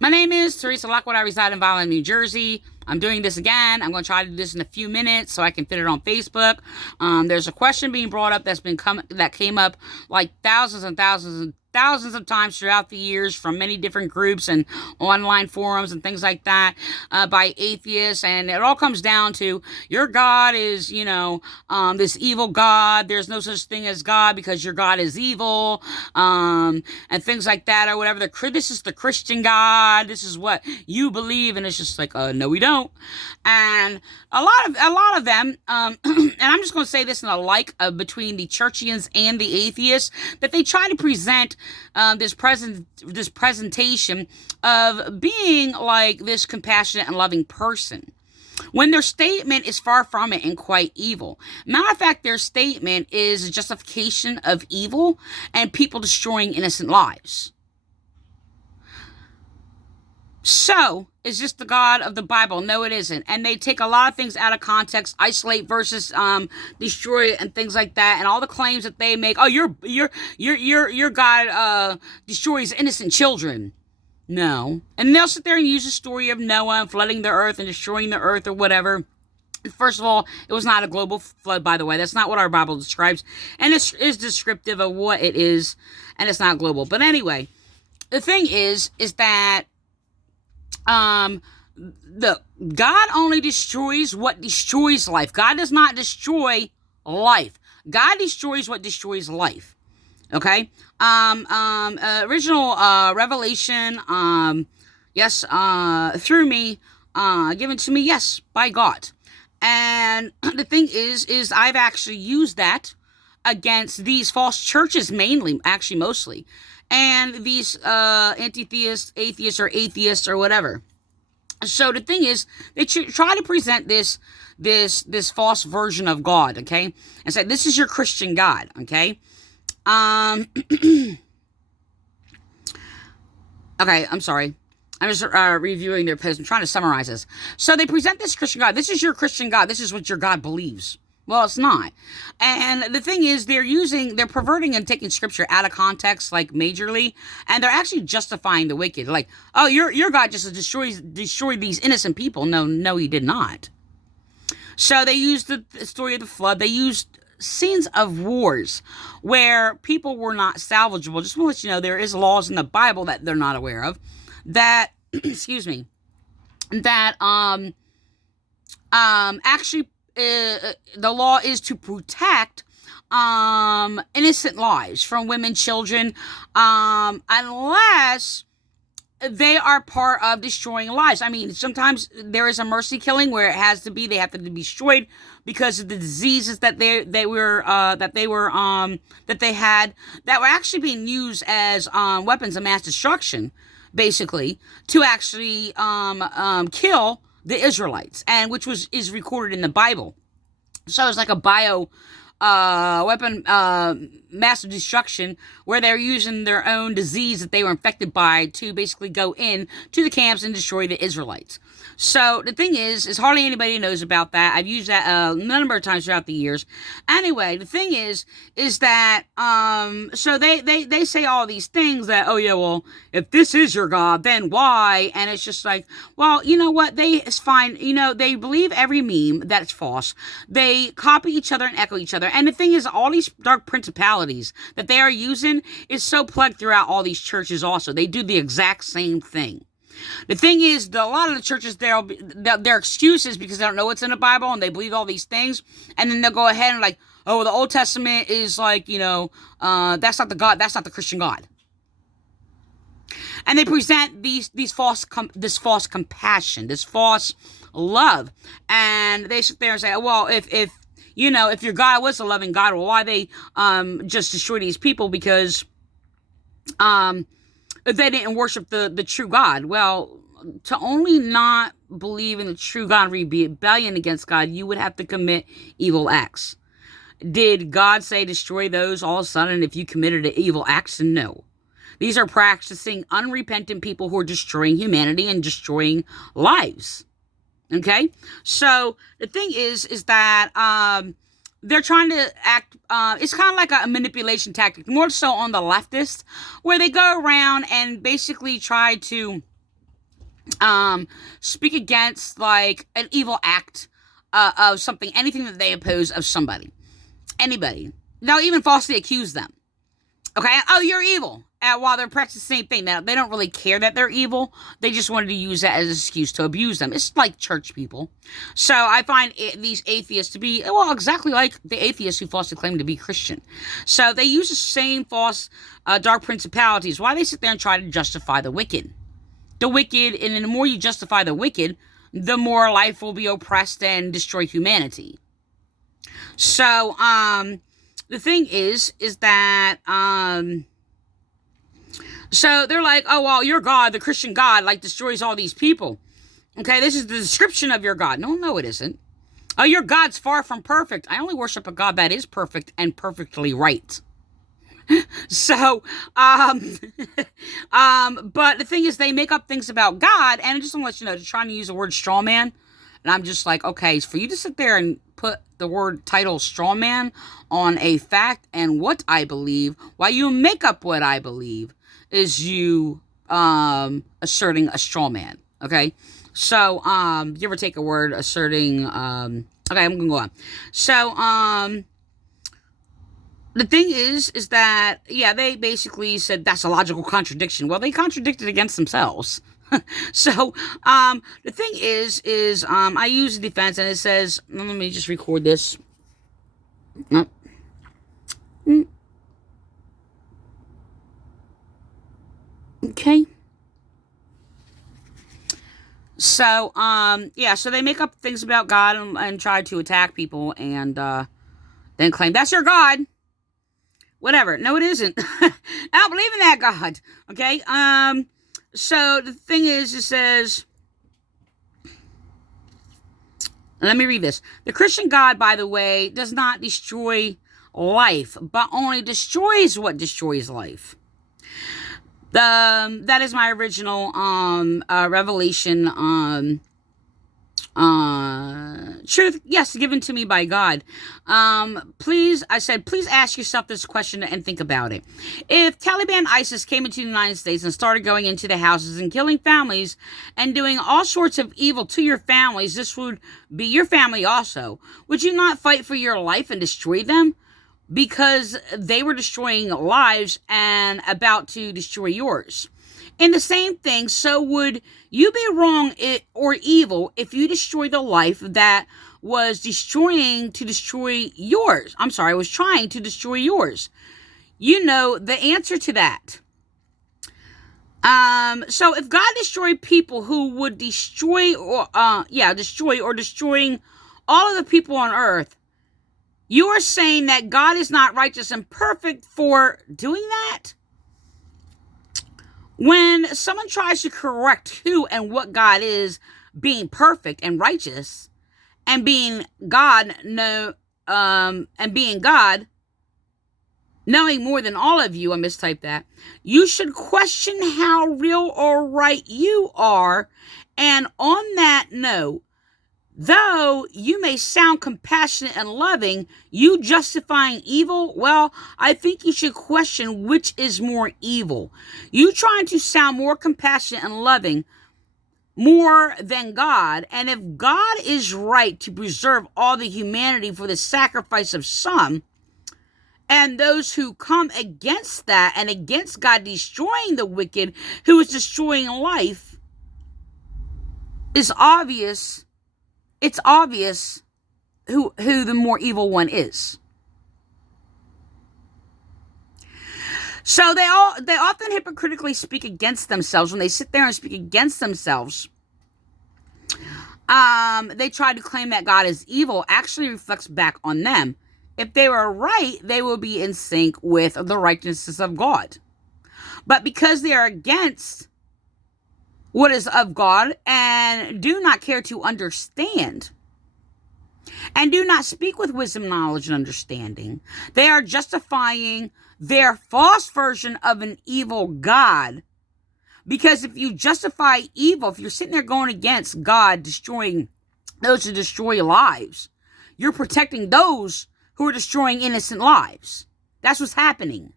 My name is Teresa Lockwood. I reside in Violin, New Jersey. I'm doing this again. I'm going to try to do this in a few minutes so I can fit it on Facebook. There's a question being brought up that came up like thousands and thousands and thousands of times throughout the years from many different groups and online forums and things like that by atheists, and it all comes down to your God is, this evil God. There's no such thing as God because your God is evil, and things like that or whatever. This is the Christian God. This is what you believe, and it's just like, no, we don't. And a lot of them, and I'm just going to say this in a between the churchians and the atheists, that they try to present this presentation of being like this compassionate and loving person, when their statement is far from it and quite evil. Matter of fact, their statement is a justification of evil and people destroying innocent lives. So, is this the God of the Bible? No, it isn't. And they take a lot of things out of context, isolate versus destroy, and things like that, and all the claims that they make. Oh, your God destroys innocent children. No. And they'll sit there and use the story of Noah flooding the earth and destroying the earth or whatever. First of all, it was not a global flood, by the way. That's not what our Bible describes. And it is descriptive of what it is, and it's not global. But anyway, the thing is that the God only destroys what destroys life. God does not destroy life. God destroys what destroys life. Okay? Original revelation, yes, through me, given to me, yes, by God. And the thing is I've actually used that against these false churches mainly, actually mostly, and these anti-theists, atheists, or whatever. So the thing is, they try to present this false version of God, okay, and say this is your Christian God, okay. Okay, I'm sorry. I'm just reviewing their post. I'm trying to summarize this. So they present this Christian God. This is your Christian God. This is what your God believes. Well, it's not. And the thing is, they're perverting and taking scripture out of context, like majorly, and they're actually justifying the wicked. Like, oh, your God just destroyed these innocent people. No, he did not. So they used the story of the flood. They used scenes of wars where people were not salvageable. Just want to let you know, there is laws in the Bible that they're not aware of. That, excuse me, that actually the law is to protect innocent lives from women, children, unless they are part of destroying lives. I mean, sometimes there is a mercy killing where they have to be destroyed because of the diseases that they had that were actually being used as weapons of mass destruction, basically, to actually kill the Israelites, and which is recorded in the Bible. So it's like a weapon, massive destruction, where they're using their own disease that they were infected by to basically go in to the camps and destroy the Israelites. So the thing is hardly anybody knows about that. I've used that a number of times throughout the years. Anyway, the thing is that so they say all these things that, oh yeah, well, if this is your God, then why? And it's just like, well, you know what? It's fine. They believe every meme that's false. They copy each other and echo each other. And the thing is, all these dark principalities that they are using is so plugged throughout all these churches also. They do the exact same thing. The thing is, a lot of the churches, their excuses because they don't know what's in the Bible and they believe all these things, and then they'll go ahead and like, oh, the Old Testament is like, that's not the God, that's not the Christian God. And they present this false compassion, this false love, and they sit there and say, well, if your God was a loving God, well, why they just destroy these people? Because they didn't worship the true God. Well, to only not believe in the true God, rebellion against God, you would have to commit evil acts. Did God say destroy those all of a sudden if you committed an evil acts? No. These are practicing unrepentant people who are destroying humanity and destroying lives. Okay? So the thing is that they're trying to act, it's kind of like a manipulation tactic, more so on the leftists, where they go around and basically try to speak against like an evil act of something, anything that they oppose of somebody, anybody. They'll even falsely accuse them. Okay, oh, you're evil. While they're practicing the same thing. Now, they don't really care that they're evil. They just wanted to use that as an excuse to abuse them. It's like church people. So I find these atheists to be, well, exactly like the atheists who falsely claim to be Christian. So they use the same false dark principalities. Why they sit there and try to justify the wicked. The wicked, and the more you justify the wicked, the more life will be oppressed and destroy humanity. So, the thing is that, so they're like, oh, well, your God, the Christian God, like destroys all these people. Okay, this is the description of your God. No, it isn't. Oh, your God's far from perfect. I only worship a God that is perfect and perfectly right. So, but the thing is, they make up things about God, and I just want to let you know, they're trying to use the word straw man, and I'm just like, okay, for you to sit there and put the word title straw man on a fact and what I believe, while you make up what I believe, is you asserting a straw man. Okay, so you ever take a word asserting? Okay, I'm gonna go on. So the thing is that, yeah, they basically said that's a logical contradiction. Well, they contradicted against themselves. So the thing is I use the defense, and it says, let me just record this. Okay. So, yeah, so they make up things about God and try to attack people and then claim, that's your God. Whatever. No, it isn't. I don't believe in that God. Okay? So the thing is, it says, let me read this. The Christian God, by the way, does not destroy life, but only destroys what destroys life. That is my original revelation truth, yes, given to me by God. Please ask yourself this question and think about it. If Taliban ISIS came into the United States and started going into the houses and killing families and doing all sorts of evil to your families, this would be your family also. Would you not fight for your life and destroy them? Because they were destroying lives and about to destroy yours. And the same thing, so would you be wrong or evil if you destroy the life that was trying to destroy yours? You know the answer to that. So if God destroyed people who would destroying all of the people on earth, you are saying that God is not righteous and perfect for doing that? When someone tries to correct who and what God is, being perfect and righteous, and being God, knowing more than all of you, I mistyped that, you should question how real or right you are. And on that note, though you may sound compassionate and loving, you justifying evil, well, I think you should question which is more evil. You trying to sound more compassionate and loving more than God, and if God is right to preserve all the humanity for the sacrifice of some, and those who come against that and against God destroying the wicked who is destroying life, it's obvious who the more evil one is. So they often hypocritically speak against themselves. When they sit there and speak against themselves, they try to claim that God is evil. Actually reflects back on them. If they were right, they will be in sync with the righteousness of God. But because they are against what is of God and do not care to understand and do not speak with wisdom, knowledge, and understanding, they are justifying their false version of an evil God. Because if you justify evil, if you're sitting there going against God, destroying those who destroy lives, you're protecting those who are destroying innocent lives. That's what's happening.